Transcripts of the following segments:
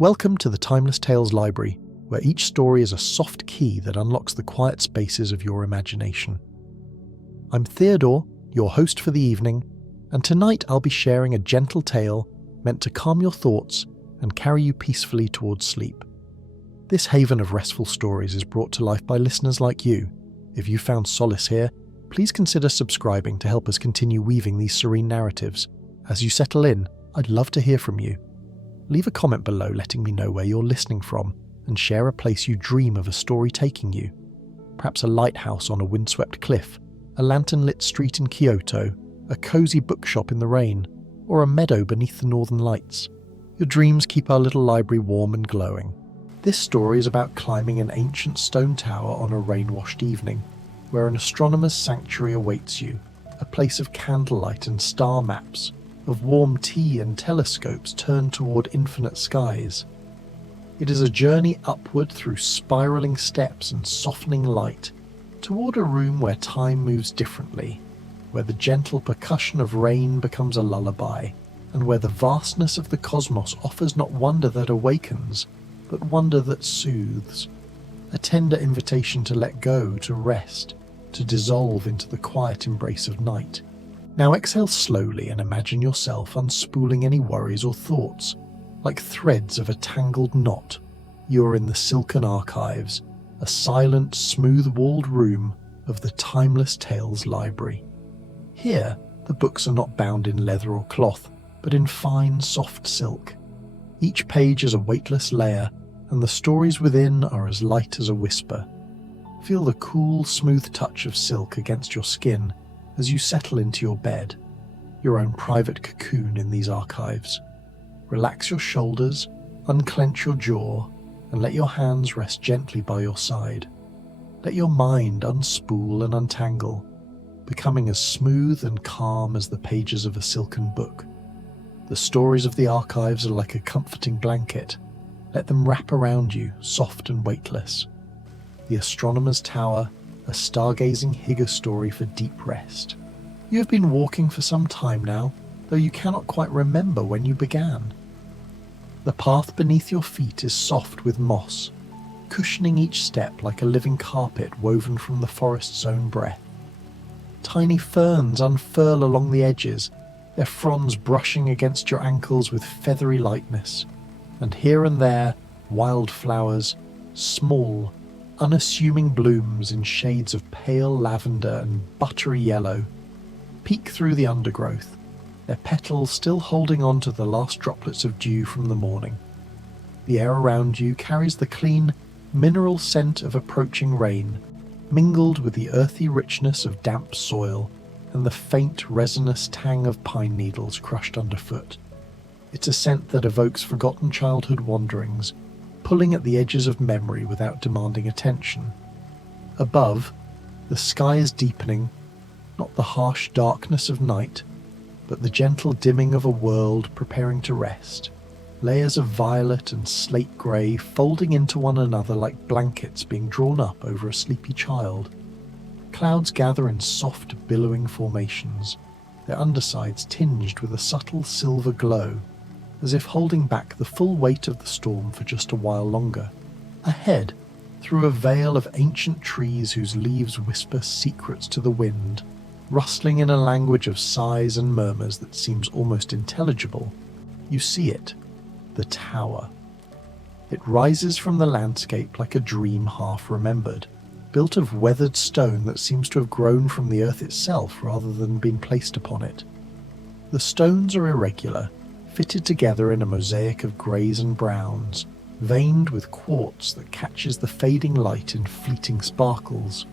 Welcome to the Timeless Tales Library, where each story is a soft key that unlocks the quiet spaces of your imagination. I'm Theodore, your host for the evening, and tonight I'll be sharing a gentle tale meant to calm your thoughts and carry you peacefully towards sleep. This haven of restful stories is brought to life by listeners like you. If you found solace here, please consider subscribing to help us continue weaving these serene narratives. As you settle in, I'd love to hear from you. Leave a comment below letting me know where you're listening from and share a place you dream of a story taking you. Perhaps a lighthouse on a windswept cliff, a lantern-lit street in Kyoto, a cozy bookshop in the rain, or a meadow beneath the northern lights. Your dreams keep our little library warm and glowing. This story is about climbing an ancient stone tower on a rain-washed evening, where an astronomer's sanctuary awaits you, a place of candlelight and star maps, of warm tea and telescopes turned toward infinite skies. It is a journey upward through spiraling steps and softening light, toward a room where time moves differently, where the gentle percussion of rain becomes a lullaby, and where the vastness of the cosmos offers not wonder that awakens, but wonder that soothes, a tender invitation to let go, to rest, to dissolve into the quiet embrace of night. Now exhale slowly and imagine yourself unspooling any worries or thoughts. Like threads of a tangled knot, you are in the silken archives, a silent, smooth-walled room of the Timeless Tales Library. Here, the books are not bound in leather or cloth, but in fine, soft silk. Each page is a weightless layer, and the stories within are as light as a whisper. Feel the cool, smooth touch of silk against your skin as you settle into your bed, your own private cocoon in these archives. Relax your shoulders, unclench your jaw, and let your hands rest gently by your side. Let your mind unspool and untangle, becoming as smooth and calm as the pages of a silken book. The stories of the archives are like a comforting blanket. Let them wrap around you, soft and weightless. The Astronomer's Tower, a Stargazing Hygge Story for deep rest. You have been walking for some time now, though you cannot quite remember when you began. The path beneath your feet is soft with moss, cushioning each step like a living carpet woven from the forest's own breath. Tiny ferns unfurl along the edges, their fronds brushing against your ankles with feathery lightness, and here and there wildflowers, small, unassuming blooms in shades of pale lavender and buttery yellow, peek through the undergrowth, their petals still holding on to the last droplets of dew from the morning. The air around you carries the clean, mineral scent of approaching rain, mingled with the earthy richness of damp soil and the faint, resinous tang of pine needles crushed underfoot. It's a scent that evokes forgotten childhood wanderings, pulling at the edges of memory without demanding attention. Above, the sky is deepening, not the harsh darkness of night, but the gentle dimming of a world preparing to rest. Layers of violet and slate grey folding into one another like blankets being drawn up over a sleepy child. Clouds gather in soft, billowing formations, their undersides tinged with a subtle silver glow, as if holding back the full weight of the storm for just a while longer. Ahead, through a veil of ancient trees whose leaves whisper secrets to the wind, rustling in a language of sighs and murmurs that seems almost intelligible, you see it, the tower. It rises from the landscape like a dream half remembered, built of weathered stone that seems to have grown from the earth itself rather than been placed upon it. The stones are irregular, fitted together in a mosaic of greys and browns, veined with quartz that catches the fading light in fleeting sparkles.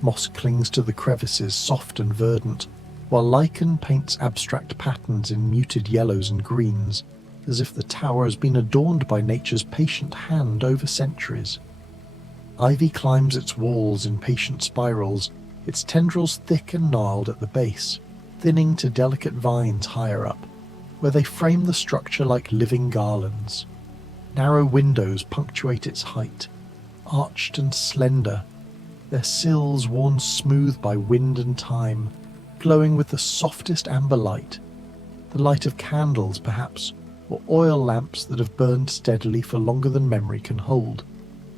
Moss clings to the crevices, soft and verdant, while lichen paints abstract patterns in muted yellows and greens, as if the tower has been adorned by nature's patient hand over centuries. Ivy climbs its walls in patient spirals, its tendrils thick and gnarled at the base, thinning to delicate vines higher up, where they frame the structure like living garlands. Narrow windows punctuate its height, arched and slender, their sills worn smooth by wind and time, glowing with the softest amber light, the light of candles perhaps, or oil lamps that have burned steadily for longer than memory can hold,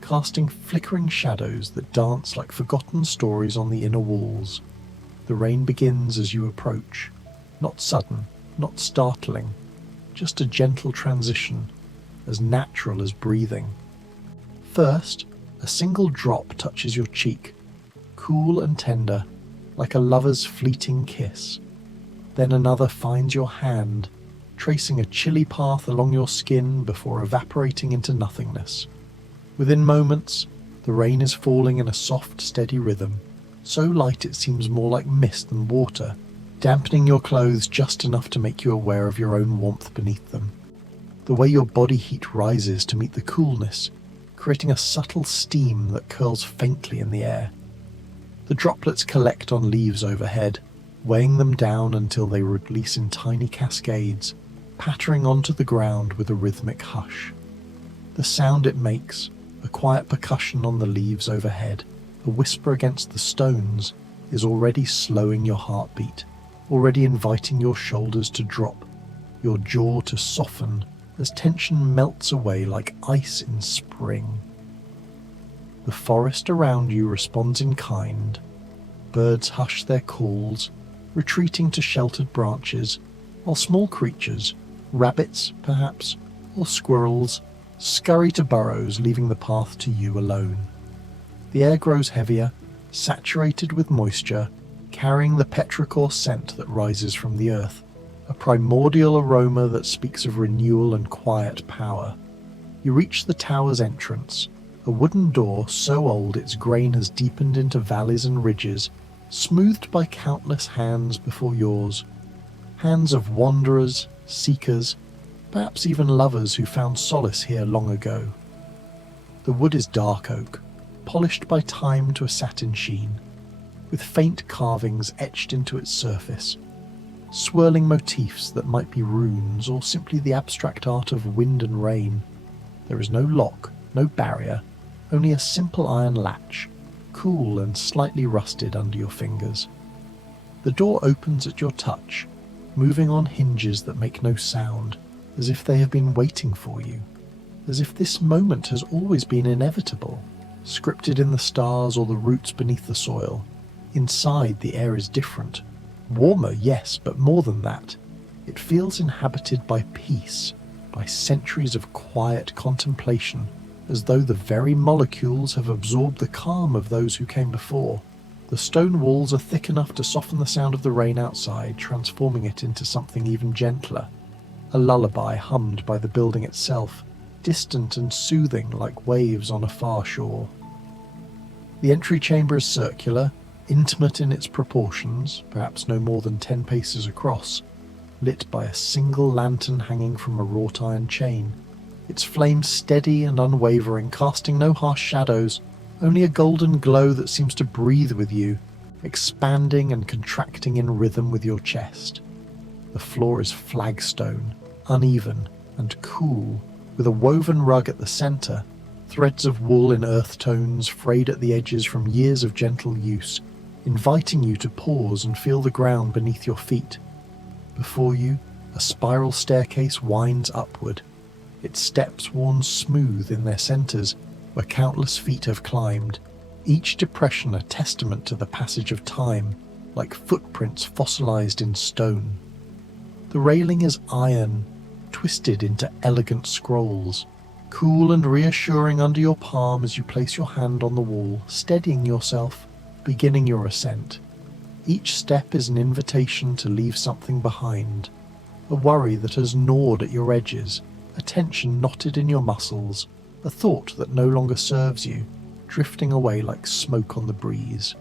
casting flickering shadows that dance like forgotten stories on the inner walls. The rain begins as you approach, not sudden, not startling, just a gentle transition, as natural as breathing. First, a single drop touches your cheek, cool and tender, like a lover's fleeting kiss. Then another finds your hand, tracing a chilly path along your skin before evaporating into nothingness. Within moments, the rain is falling in a soft, steady rhythm, so light it seems more like mist than water, dampening your clothes just enough to make you aware of your own warmth beneath them. The way your body heat rises to meet the coolness, creating a subtle steam that curls faintly in the air. The droplets collect on leaves overhead, weighing them down until they release in tiny cascades, pattering onto the ground with a rhythmic hush. The sound it makes, a quiet percussion on the leaves overhead, a whisper against the stones, is already slowing your heartbeat, already inviting your shoulders to drop, your jaw to soften as tension melts away like ice in spring. The forest around you responds in kind. Birds hush their calls, retreating to sheltered branches, while small creatures, rabbits perhaps, or squirrels, scurry to burrows, leaving the path to you alone. The air grows heavier, saturated with moisture, carrying the petrichor scent that rises from the earth, a primordial aroma that speaks of renewal and quiet power. You reach the tower's entrance, a wooden door so old its grain has deepened into valleys and ridges, smoothed by countless hands before yours, hands of wanderers, seekers, perhaps even lovers who found solace here long ago. The wood is dark oak, polished by time to a satin sheen, with faint carvings etched into its surface, swirling motifs that might be runes or simply the abstract art of wind and rain. There is no lock, no barrier, only a simple iron latch, cool and slightly rusted under your fingers. The door opens at your touch, moving on hinges that make no sound, as if they have been waiting for you, as if this moment has always been inevitable, scripted in the stars or the roots beneath the soil. Inside, the air is different. Warmer, yes, but more than that. It feels inhabited by peace, by centuries of quiet contemplation, as though the very molecules have absorbed the calm of those who came before. The stone walls are thick enough to soften the sound of the rain outside, transforming it into something even gentler. A lullaby hummed by the building itself, distant and soothing like waves on a far shore. The entry chamber is circular, intimate in its proportions, perhaps no more than 10 paces across, lit by a single lantern hanging from a wrought iron chain, its flame steady and unwavering, casting no harsh shadows, only a golden glow that seems to breathe with you, expanding and contracting in rhythm with your chest. The floor is flagstone, uneven and cool, with a woven rug at the centre, threads of wool in earth tones frayed at the edges from years of gentle use, inviting you to pause and feel the ground beneath your feet. Before you, a spiral staircase winds upward, its steps worn smooth in their centres where countless feet have climbed, each depression a testament to the passage of time, like footprints fossilized in stone. The railing is iron, twisted into elegant scrolls, cool and reassuring under your palm as you place your hand on the wall, steadying yourself, beginning your ascent. Each step is an invitation to leave something behind, a worry that has gnawed at your edges, a tension knotted in your muscles, a thought that no longer serves you, drifting away like smoke on the breeze.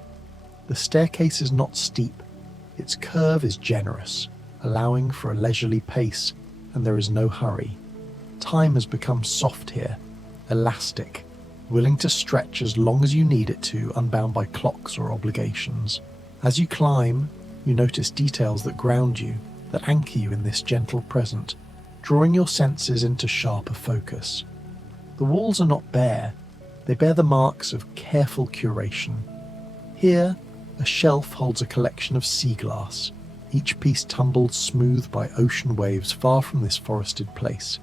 The staircase is not steep, its curve is generous, allowing for a leisurely pace, and there is no hurry. Time has become soft here, elastic, willing to stretch as long as you need it to, unbound by clocks or obligations. As you climb, you notice details that ground you, that anchor you in this gentle present, drawing your senses into sharper focus. The walls are not bare, they bear the marks of careful curation. Here, a shelf holds a collection of sea glass, each piece tumbled smooth by ocean waves far from this forested place,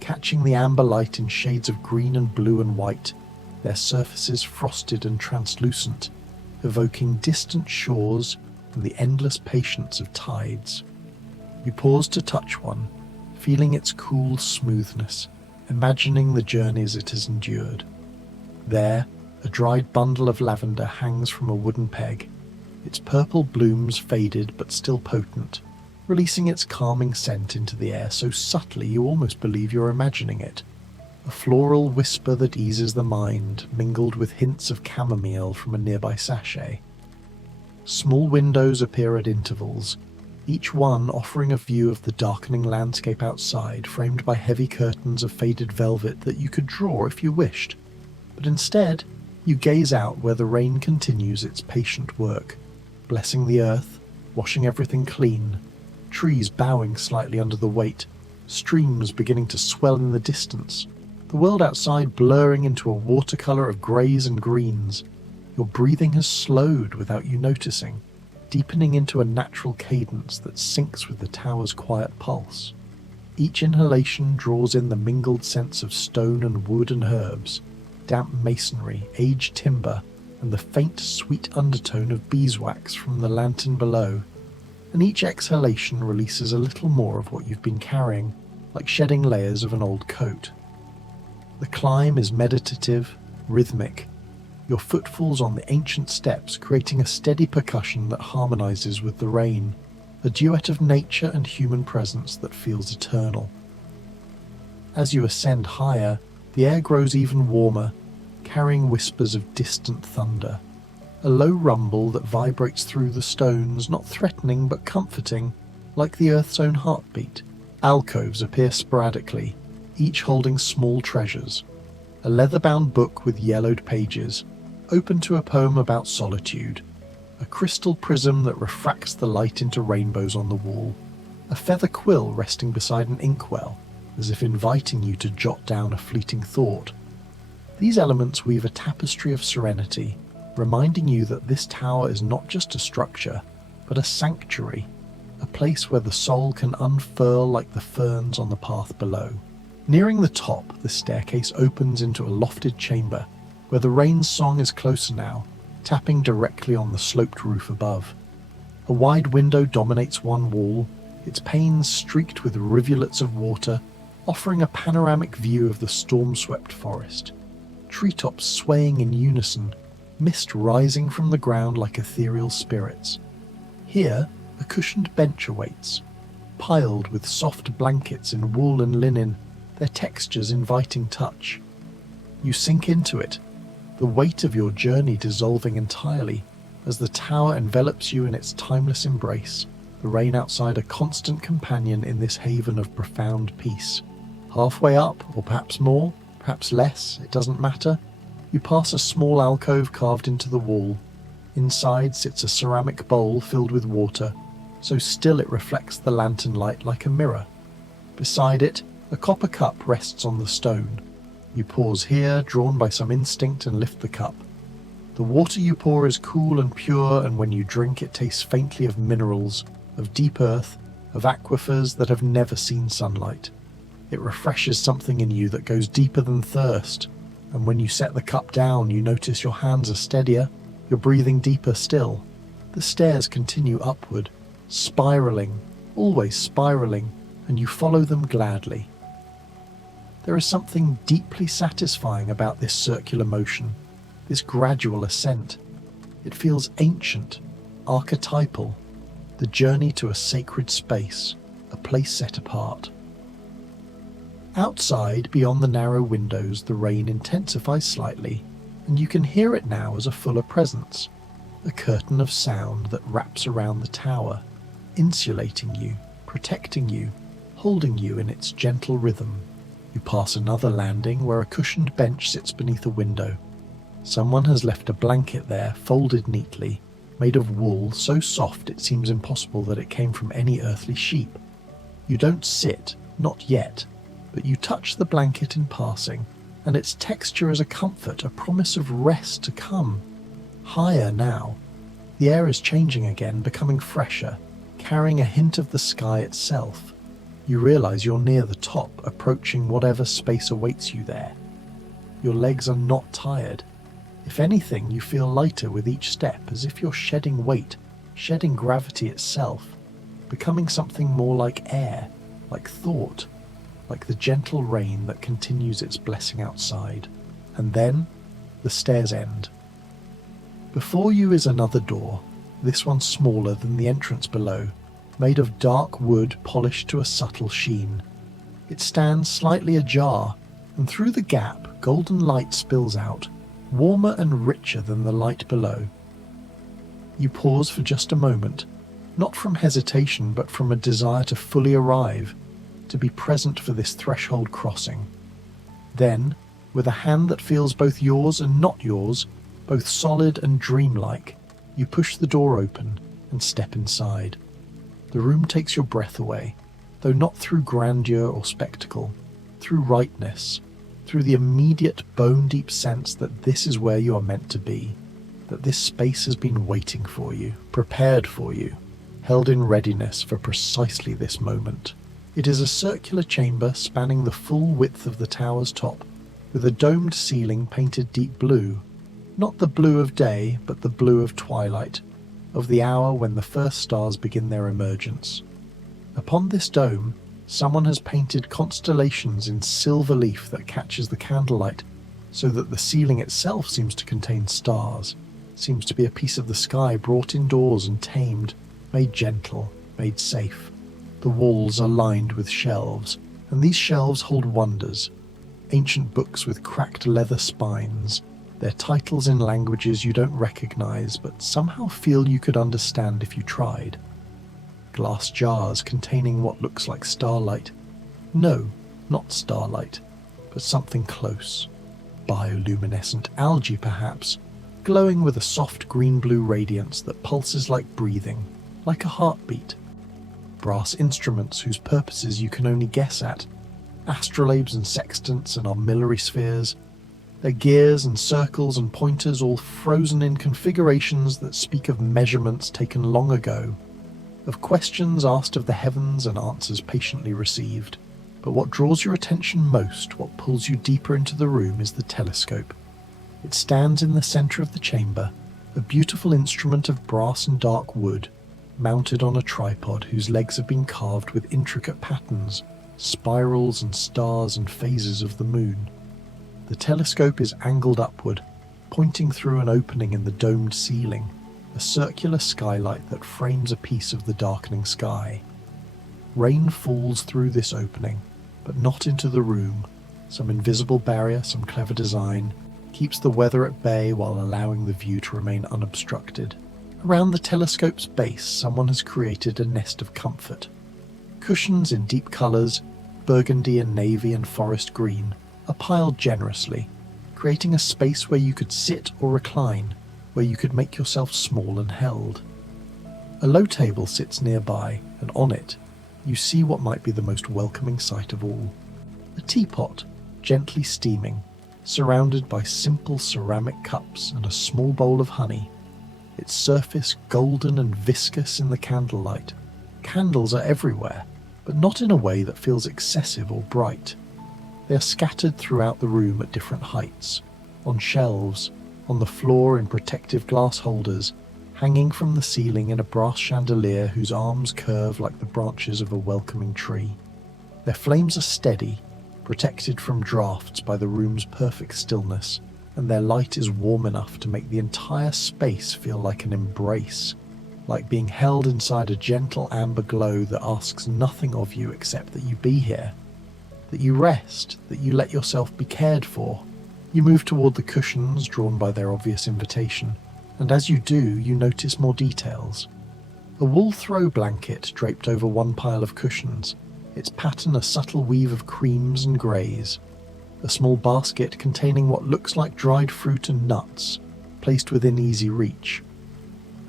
catching the amber light in shades of green and blue and white, their surfaces frosted and translucent, evoking distant shores and the endless patience of tides. You pause to touch one, feeling its cool smoothness, imagining the journeys it has endured. There, a dried bundle of lavender hangs from a wooden peg, its purple blooms faded but still potent, releasing its calming scent into the air so subtly you almost believe you're imagining it. A floral whisper that eases the mind, mingled with hints of chamomile from a nearby sachet. Small windows appear at intervals, each one offering a view of the darkening landscape outside, framed by heavy curtains of faded velvet that you could draw if you wished. But instead, you gaze out where the rain continues its patient work, blessing the earth, washing everything clean, trees bowing slightly under the weight, streams beginning to swell in the distance, the world outside blurring into a watercolour of greys and greens. Your breathing has slowed without you noticing, deepening into a natural cadence that syncs with the tower's quiet pulse. Each inhalation draws in the mingled scents of stone and wood and herbs, damp masonry, aged timber, and the faint, sweet undertone of beeswax from the lantern below. And each exhalation releases a little more of what you've been carrying, like shedding layers of an old coat. The climb is meditative, rhythmic, your footfalls on the ancient steps creating a steady percussion that harmonizes with the rain, a duet of nature and human presence that feels eternal. As you ascend higher, the air grows even warmer, carrying whispers of distant thunder, a low rumble that vibrates through the stones, not threatening but comforting, like the earth's own heartbeat. Alcoves appear sporadically, each holding small treasures. A leather-bound book with yellowed pages, open to a poem about solitude. A crystal prism that refracts the light into rainbows on the wall. A feather quill resting beside an inkwell, as if inviting you to jot down a fleeting thought. These elements weave a tapestry of serenity, reminding you that this tower is not just a structure, but a sanctuary, a place where the soul can unfurl like the ferns on the path below. Nearing the top, the staircase opens into a lofted chamber, where the rain's song is closer now, tapping directly on the sloped roof above. A wide window dominates one wall, its panes streaked with rivulets of water, offering a panoramic view of the storm-swept forest. Treetops swaying in unison, mist rising from the ground like ethereal spirits. Here, a cushioned bench awaits, piled with soft blankets in wool and linen, their textures inviting touch. You sink into it, the weight of your journey dissolving entirely as the tower envelops you in its timeless embrace, the rain outside a constant companion in this haven of profound peace. Halfway up, or perhaps more, perhaps less, it doesn't matter, you pass a small alcove carved into the wall. Inside sits a ceramic bowl filled with water, so still it reflects the lantern light like a mirror. Beside it, a copper cup rests on the stone. You pause here, drawn by some instinct, and lift the cup. The water you pour is cool and pure, and when you drink it tastes faintly of minerals, of deep earth, of aquifers that have never seen sunlight. It refreshes something in you that goes deeper than thirst, and when you set the cup down you notice your hands are steadier, you're breathing deeper still. The stairs continue upward, spiraling, always spiraling, and you follow them gladly. There is something deeply satisfying about this circular motion, this gradual ascent. It feels ancient, archetypal, the journey to a sacred space, a place set apart. Outside, beyond the narrow windows, the rain intensifies slightly, and you can hear it now as a fuller presence, a curtain of sound that wraps around the tower, insulating you, protecting you, holding you in its gentle rhythm. You pass another landing where a cushioned bench sits beneath a window. Someone has left a blanket there, folded neatly, made of wool so soft it seems impossible that it came from any earthly sheep. You don't sit, not yet, but you touch the blanket in passing, and its texture is a comfort, a promise of rest to come. Higher now. The air is changing again, becoming fresher, carrying a hint of the sky itself. You realize you're near the top, approaching whatever space awaits you there. Your legs are not tired. If anything, you feel lighter with each step, as if you're shedding weight, shedding gravity itself, becoming something more like air, like thought, like the gentle rain that continues its blessing outside. And then, the stairs end. Before you is another door, this one smaller than the entrance below, made of dark wood polished to a subtle sheen. It stands slightly ajar, and through the gap, golden light spills out, warmer and richer than the light below. You pause for just a moment, not from hesitation but from a desire to fully arrive, to be present for this threshold crossing. Then, with a hand that feels both yours and not yours, both solid and dreamlike, you push the door open and step inside. The room takes your breath away, though not through grandeur or spectacle, through rightness, through the immediate bone-deep sense that this is where you are meant to be, that this space has been waiting for you, prepared for you, held in readiness for precisely this moment. It is a circular chamber spanning the full width of the tower's top, with a domed ceiling painted deep blue, not the blue of day, but the blue of twilight, of the hour when the first stars begin their emergence. Upon this dome, someone has painted constellations in silver leaf that catches the candlelight, so that the ceiling itself seems to contain stars, seems to be a piece of the sky brought indoors and tamed, made gentle, made safe. The walls are lined with shelves, and these shelves hold wonders, ancient books with cracked leather spines, their titles in languages you don't recognize but somehow feel you could understand if you tried. Glass jars containing what looks like starlight. No, not starlight, but something close. Bioluminescent algae, perhaps, glowing with a soft green-blue radiance that pulses like breathing, like a heartbeat. Brass instruments whose purposes you can only guess at. Astrolabes and sextants and armillary spheres. Their gears and circles and pointers all frozen in configurations that speak of measurements taken long ago, of questions asked of the heavens and answers patiently received. But what draws your attention most, what pulls you deeper into the room, is the telescope. It stands in the centre of the chamber, a beautiful instrument of brass and dark wood, mounted on a tripod whose legs have been carved with intricate patterns, spirals and stars and phases of the moon. The telescope is angled upward, pointing through an opening in the domed ceiling, a circular skylight that frames a piece of the darkening sky. Rain falls through this opening, but not into the room. Some invisible barrier, some clever design, keeps the weather at bay while allowing the view to remain unobstructed. Around the telescope's base, someone has created a nest of comfort. Cushions in deep colours, burgundy and navy and forest green, are piled generously, creating a space where you could sit or recline, where you could make yourself small and held. A low table sits nearby, and on it, you see what might be the most welcoming sight of all. A teapot, gently steaming, surrounded by simple ceramic cups and a small bowl of honey, its surface golden and viscous in the candlelight. Candles are everywhere, but not in a way that feels excessive or bright. They are scattered throughout the room at different heights, on shelves, on the floor in protective glass holders, hanging from the ceiling in a brass chandelier whose arms curve like the branches of a welcoming tree. Their flames are steady, protected from drafts by the room's perfect stillness, and their light is warm enough to make the entire space feel like an embrace, like being held inside a gentle amber glow that asks nothing of you except that you be here, that you rest, that you let yourself be cared for. You move toward the cushions, drawn by their obvious invitation, and as you do, you notice more details. A wool throw blanket draped over one pile of cushions, its pattern a subtle weave of creams and greys. A small basket containing what looks like dried fruit and nuts, placed within easy reach.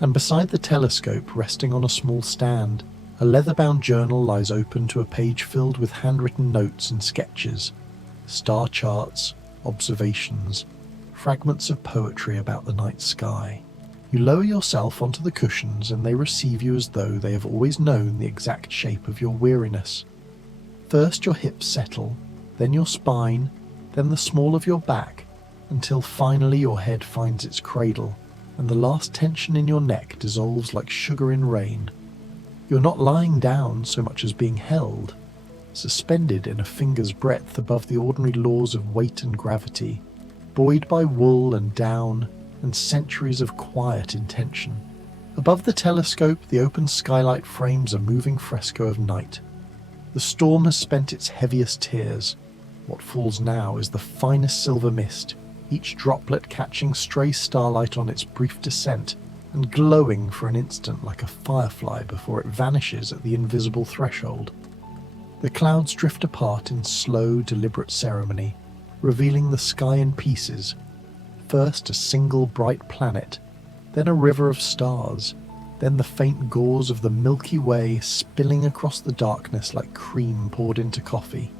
And beside the telescope, resting on a small stand, a leather-bound journal lies open to a page filled with handwritten notes and sketches, star charts, observations, fragments of poetry about the night sky. You lower yourself onto the cushions and they receive you as though they have always known the exact shape of your weariness. First your hips settle, then your spine, then the small of your back, until finally your head finds its cradle, and the last tension in your neck dissolves like sugar in rain. You're not lying down so much as being held, suspended in a finger's breadth above the ordinary laws of weight and gravity, buoyed by wool and down and centuries of quiet intention. Above the telescope, the open skylight frames a moving fresco of night. The storm has spent its heaviest tears. What falls now is the finest silver mist, each droplet catching stray starlight on its brief descent and glowing for an instant like a firefly before it vanishes at the invisible threshold. The clouds drift apart in slow, deliberate ceremony, revealing the sky in pieces. First a single bright planet, then a river of stars, then the faint gauze of the Milky Way spilling across the darkness like cream poured into coffee.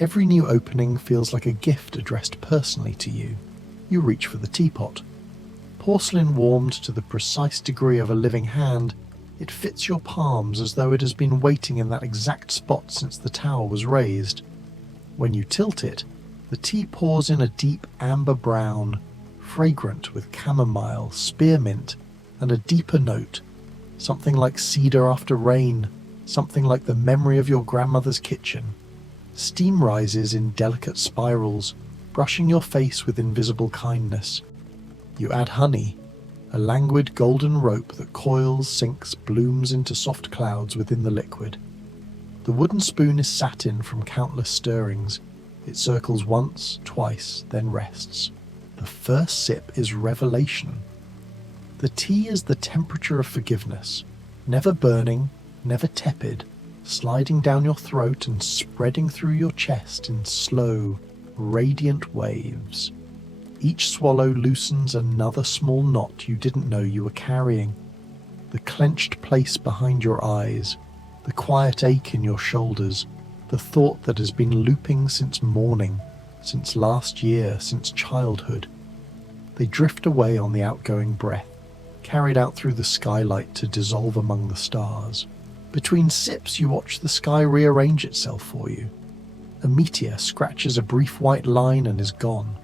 Every new opening feels like a gift addressed personally to you. You reach for the teapot. Porcelain warmed to the precise degree of a living hand, it fits your palms as though it has been waiting in that exact spot since the tower was raised. When you tilt it, the tea pours in a deep amber brown, fragrant with chamomile, spearmint, and a deeper note, something like cedar after rain, something like the memory of your grandmother's kitchen. Steam rises in delicate spirals, brushing your face with invisible kindness. You add honey, a languid golden rope that coils, sinks, blooms into soft clouds within the liquid. The wooden spoon is satin from countless stirrings. It circles once, twice, then rests. The first sip is revelation. The tea is the temperature of forgiveness, never burning, never tepid, sliding down your throat and spreading through your chest in slow, radiant waves. Each swallow loosens another small knot you didn't know you were carrying. The clenched place behind your eyes, the quiet ache in your shoulders, the thought that has been looping since morning, since last year, since childhood. They drift away on the outgoing breath, carried out through the skylight to dissolve among the stars. Between sips you watch the sky rearrange itself for you. A meteor scratches a brief white line and is gone.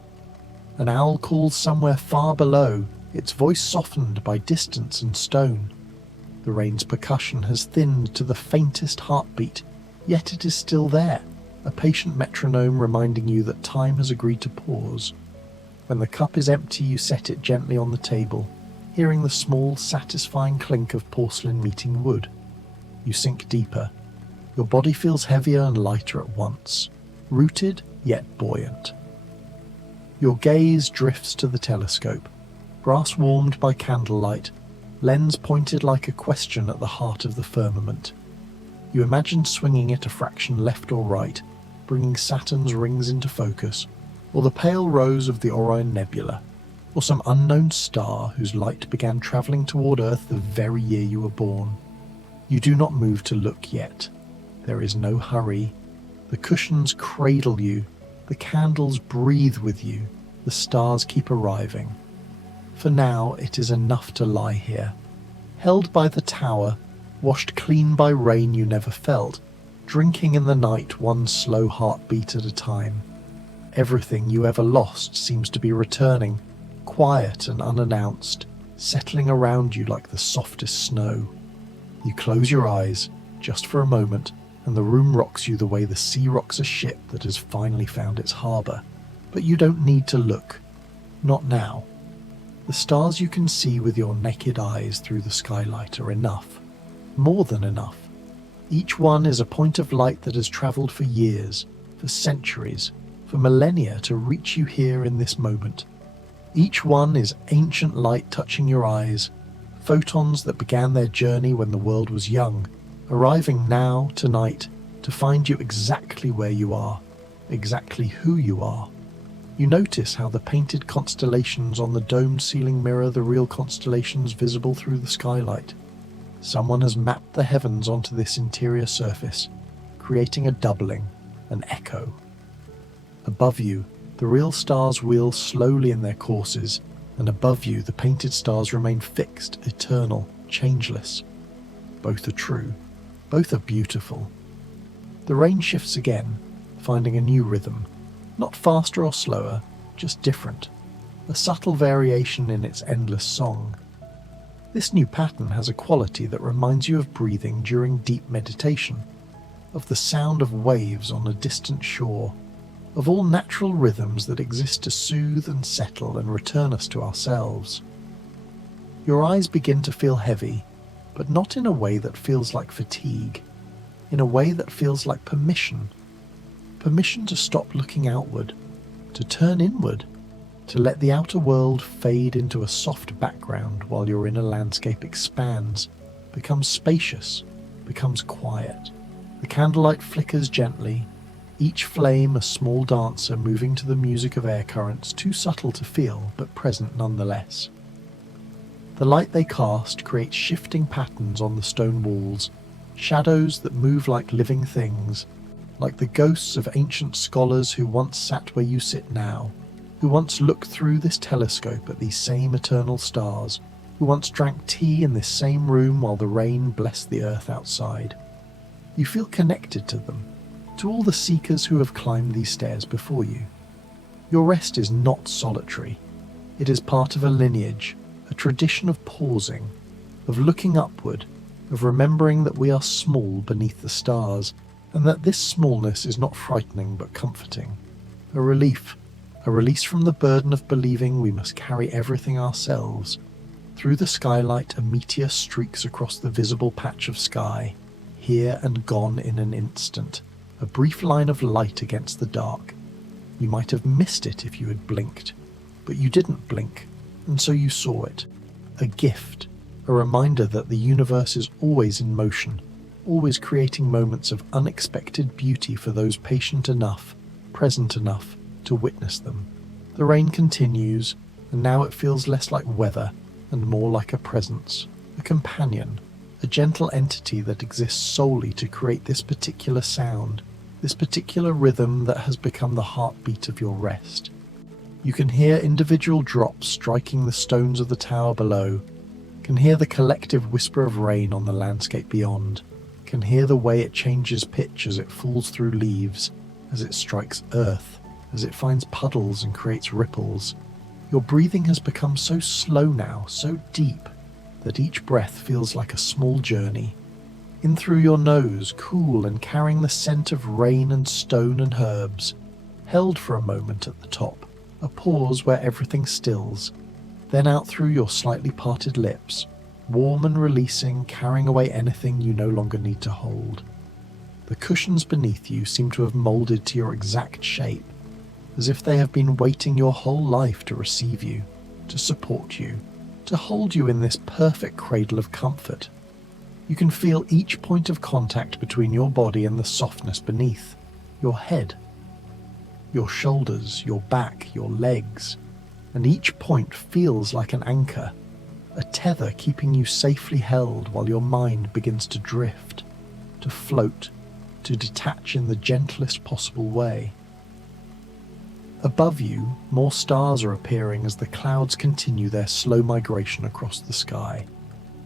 An owl calls somewhere far below, its voice softened by distance and stone. The rain's percussion has thinned to the faintest heartbeat, yet it is still there, a patient metronome reminding you that time has agreed to pause. When the cup is empty, you set it gently on the table, hearing the small, satisfying clink of porcelain meeting wood. You sink deeper. Your body feels heavier and lighter at once, rooted yet buoyant. Your gaze drifts to the telescope, brass warmed by candlelight, lens pointed like a question at the heart of the firmament. You imagine swinging it a fraction left or right, bringing Saturn's rings into focus, or the pale rose of the Orion Nebula, or some unknown star whose light began travelling toward Earth the very year you were born. You do not move to look yet. There is no hurry. The cushions cradle you, the candles breathe with you, the stars keep arriving. For now, it is enough to lie here, held by the tower, washed clean by rain you never felt, drinking in the night one slow heartbeat at a time. Everything you ever lost seems to be returning, quiet and unannounced, settling around you like the softest snow. You close your eyes, just for a moment, and the room rocks you the way the sea rocks a ship that has finally found its harbour. But you don't need to look. Not now. The stars you can see with your naked eyes through the skylight are enough. More than enough. Each one is a point of light that has travelled for years, for centuries, for millennia to reach you here in this moment. Each one is ancient light touching your eyes, photons that began their journey when the world was young, arriving now, tonight, to find you exactly where you are, exactly who you are. You notice how the painted constellations on the domed ceiling mirror the real constellations visible through the skylight. Someone has mapped the heavens onto this interior surface, creating a doubling, an echo. Above you, the real stars wheel slowly in their courses, and above you the painted stars remain fixed, eternal, changeless. Both are true. Both are beautiful. The rain shifts again, finding a new rhythm, not faster or slower, just different, a subtle variation in its endless song. This new pattern has a quality that reminds you of breathing during deep meditation, of the sound of waves on a distant shore, of all natural rhythms that exist to soothe and settle and return us to ourselves. Your eyes begin to feel heavy, but not in a way that feels like fatigue, in a way that feels like permission. Permission to stop looking outward, to turn inward, to let the outer world fade into a soft background while your inner landscape expands, becomes spacious, becomes quiet. The candlelight flickers gently, each flame a small dancer moving to the music of air currents too subtle to feel, but present nonetheless. The light they cast creates shifting patterns on the stone walls, shadows that move like living things, like the ghosts of ancient scholars who once sat where you sit now, who once looked through this telescope at these same eternal stars, who once drank tea in this same room while the rain blessed the earth outside. You feel connected to them, to all the seekers who have climbed these stairs before you. Your rest is not solitary. It is part of a lineage, a tradition of pausing, of looking upward, of remembering that we are small beneath the stars, and that this smallness is not frightening but comforting. A relief, a release from the burden of believing we must carry everything ourselves. Through the skylight, a meteor streaks across the visible patch of sky, here and gone in an instant, a brief line of light against the dark. You might have missed it if you had blinked, but you didn't blink, and so you saw it. A gift, a reminder that the universe is always in motion, always creating moments of unexpected beauty for those patient enough, present enough, to witness them. The rain continues, and now it feels less like weather and more like a presence, a companion, a gentle entity that exists solely to create this particular sound, this particular rhythm that has become the heartbeat of your rest. You can hear individual drops striking the stones of the tower below, can hear the collective whisper of rain on the landscape beyond, can hear the way it changes pitch as it falls through leaves, as it strikes earth, as it finds puddles and creates ripples. Your breathing has become so slow now, so deep, that each breath feels like a small journey. In through your nose, cool and carrying the scent of rain and stone and herbs, held for a moment at the top, a pause where everything stills, then out through your slightly parted lips, warm and releasing, carrying away anything you no longer need to hold. The cushions beneath you seem to have moulded to your exact shape, as if they have been waiting your whole life to receive you, to support you, to hold you in this perfect cradle of comfort. You can feel each point of contact between your body and the softness beneath, your head, your shoulders, your back, your legs, and each point feels like an anchor, a tether keeping you safely held while your mind begins to drift, to float, to detach in the gentlest possible way. Above you, more stars are appearing as the clouds continue their slow migration across the sky.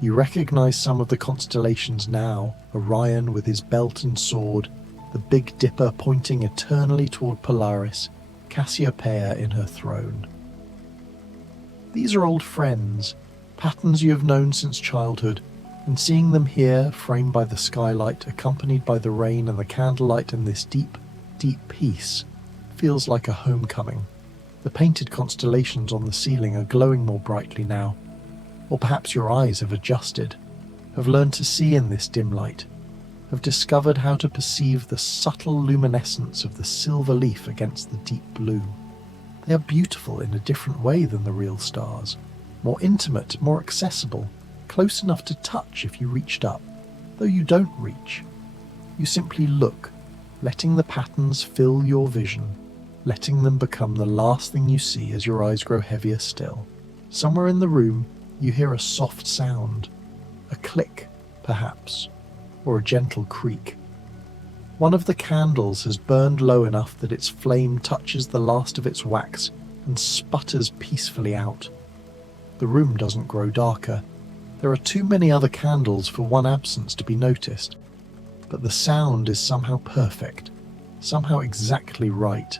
You recognize some of the constellations now, Orion with his belt and sword, the Big Dipper pointing eternally toward Polaris, Cassiopeia in her throne. These are old friends, patterns you have known since childhood, and seeing them here, framed by the skylight, accompanied by the rain and the candlelight and this deep, deep peace, feels like a homecoming. The painted constellations on the ceiling are glowing more brightly now, or perhaps your eyes have adjusted, have learned to see in this dim light, have discovered how to perceive the subtle luminescence of the silver leaf against the deep blue. They are beautiful in a different way than the real stars, more intimate, more accessible, close enough to touch if you reached up, though you don't reach. You simply look, letting the patterns fill your vision, letting them become the last thing you see as your eyes grow heavier still. Somewhere in the room, you hear a soft sound, a click, perhaps, or a gentle creak. One of the candles has burned low enough that its flame touches the last of its wax and sputters peacefully out, The room doesn't grow darker. There are too many other candles for one absence to be noticed. But the sound is somehow perfect, somehow exactly right.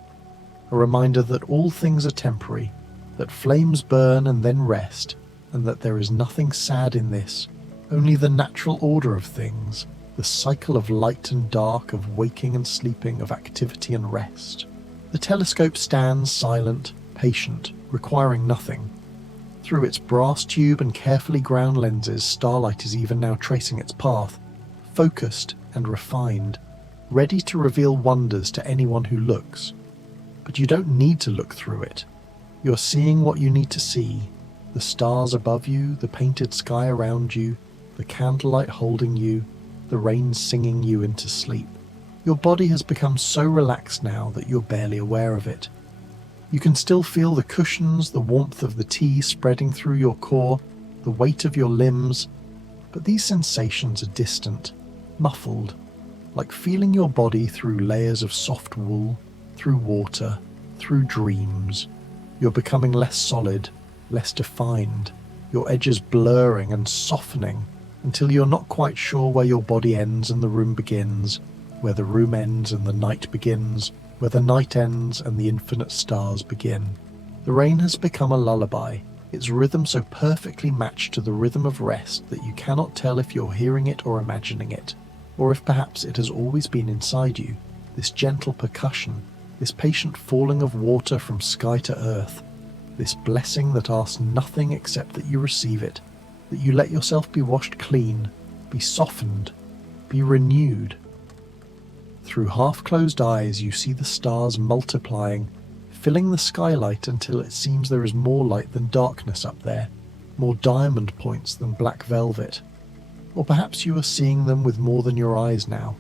A reminder that all things are temporary, that flames burn and then rest, and that there is nothing sad in this, only the natural order of things, the cycle of light and dark, of waking and sleeping, of activity and rest. The telescope stands silent, patient, requiring nothing. Through its brass tube and carefully ground lenses, starlight is even now tracing its path, focused and refined, ready to reveal wonders to anyone who looks. But you don't need to look through it. You're seeing what you need to see. The stars above you, the painted sky around you, the candlelight holding you, the rain singing you into sleep. Your body has become so relaxed now that you're barely aware of it. You can still feel the cushions, the warmth of the tea spreading through your core, the weight of your limbs, but these sensations are distant, muffled, like feeling your body through layers of soft wool, through water, through dreams. You're becoming less solid, less defined, your edges blurring and softening until you're not quite sure where your body ends and the room begins, where the room ends and the night begins, where the night ends and the infinite stars begin. The rain has become a lullaby, its rhythm so perfectly matched to the rhythm of rest that you cannot tell if you're hearing it or imagining it, or if perhaps it has always been inside you, this gentle percussion, this patient falling of water from sky to earth, this blessing that asks nothing except that you receive it, that you let yourself be washed clean, be softened, be renewed. Through half-closed eyes you see the stars multiplying, filling the skylight until it seems there is more light than darkness up there, more diamond points than black velvet. Or perhaps you are seeing them with more than your eyes now.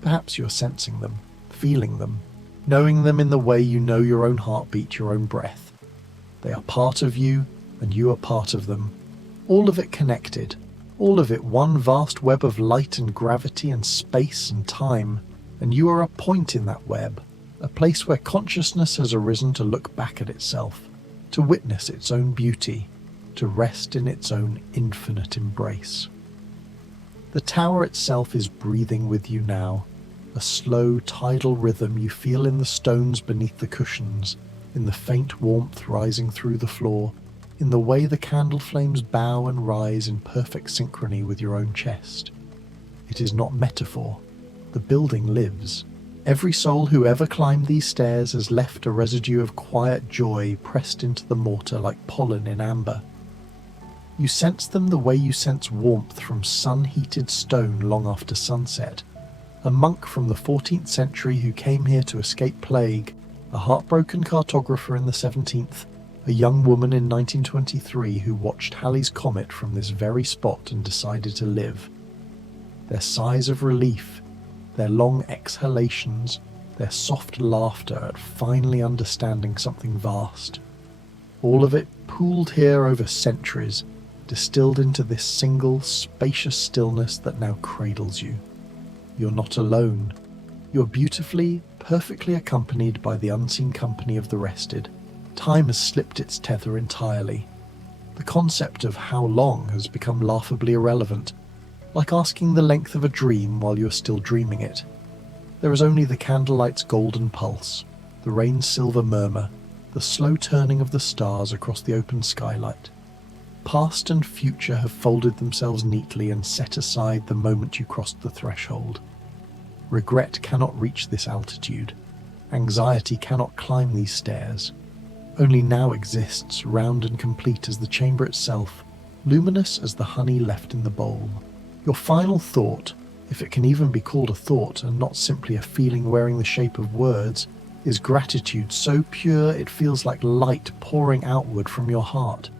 Perhaps you are sensing them, feeling them, knowing them in the way you know your own heartbeat, your own breath. They are part of you, and you are part of them. All of it connected, all of it one vast web of light and gravity and space and time, and you are a point in that web, a place where consciousness has arisen to look back at itself, to witness its own beauty, to rest in its own infinite embrace. The tower itself is breathing with you now, a slow tidal rhythm you feel in the stones beneath the cushions, in the faint warmth rising through the floor, in the way the candle flames bow and rise in perfect synchrony with your own chest. It is not metaphor. The building lives. Every soul who ever climbed these stairs has left a residue of quiet joy pressed into the mortar like pollen in amber. You sense them the way you sense warmth from sun-heated stone long after sunset. A monk from the 14th century who came here to escape plague, a heartbroken cartographer in the 17th, a young woman in 1923 who watched Halley's Comet from this very spot and decided to live. Their sighs of relief, their long exhalations, their soft laughter at finally understanding something vast. All of it pooled here over centuries, distilled into this single, spacious stillness that now cradles you. You're not alone. You're beautifully, perfectly accompanied by the unseen company of the rested. Time has slipped its tether entirely. The concept of how long has become laughably irrelevant, like asking the length of a dream while you're still dreaming it. There is only the candlelight's golden pulse, the rain's silver murmur, the slow turning of the stars across the open skylight. Past and future have folded themselves neatly and set aside the moment you crossed the threshold. Regret cannot reach this altitude. Anxiety cannot climb these stairs. Only now exists, round and complete as the chamber itself, luminous as the honey left in the bowl. Your final thought, if it can even be called a thought and not simply a feeling wearing the shape of words, is gratitude so pure it feels like light pouring outward from your heart.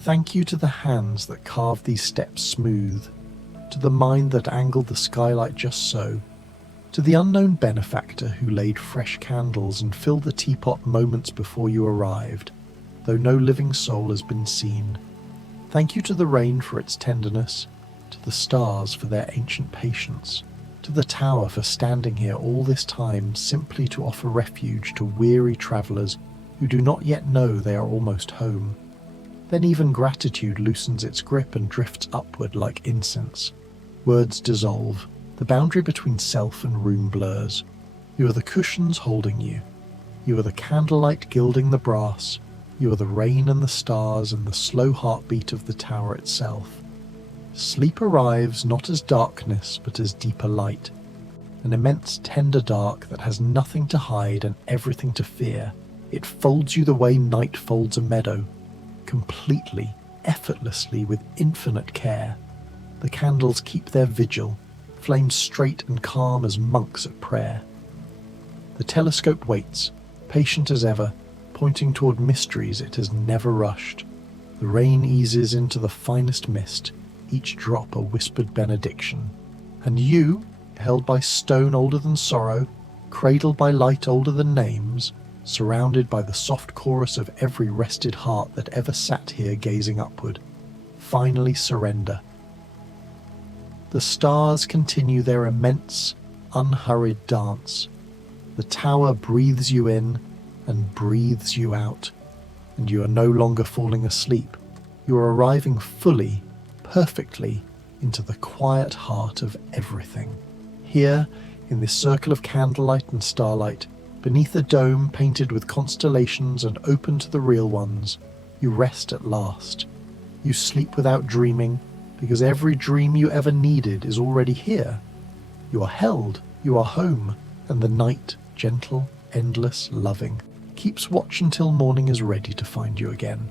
Thank you to the hands that carved these steps smooth, to the mind that angled the skylight just so, to the unknown benefactor who laid fresh candles and filled the teapot moments before you arrived, though no living soul has been seen. Thank you to the rain for its tenderness, to the stars for their ancient patience, to the tower for standing here all this time simply to offer refuge to weary travellers who do not yet know they are almost home. Then even gratitude loosens its grip and drifts upward like incense. Words dissolve. The boundary between self and room blurs. You are the cushions holding you. You are the candlelight gilding the brass. You are the rain and the stars and the slow heartbeat of the tower itself. Sleep arrives not as darkness, but as deeper light. An immense tender dark that has nothing to hide and everything to fear. It folds you the way night folds a meadow, completely, effortlessly, with infinite care. The candles keep their vigil, flames straight and calm as monks at prayer. The telescope waits, patient as ever, pointing toward mysteries it has never rushed. The rain eases into the finest mist, each drop a whispered benediction. And you, held by stone older than sorrow, cradled by light older than names, surrounded by the soft chorus of every rested heart that ever sat here gazing upward, finally surrender. The stars continue their immense, unhurried dance. The tower breathes you in and breathes you out, and you are no longer falling asleep. You are arriving fully, perfectly, into the quiet heart of everything. Here, in this circle of candlelight and starlight, beneath a dome painted with constellations and open to the real ones, you rest at last. You sleep without dreaming, because every dream you ever needed is already here. You are held, you are home, and the night, gentle, endless, loving, keeps watch until morning is ready to find you again.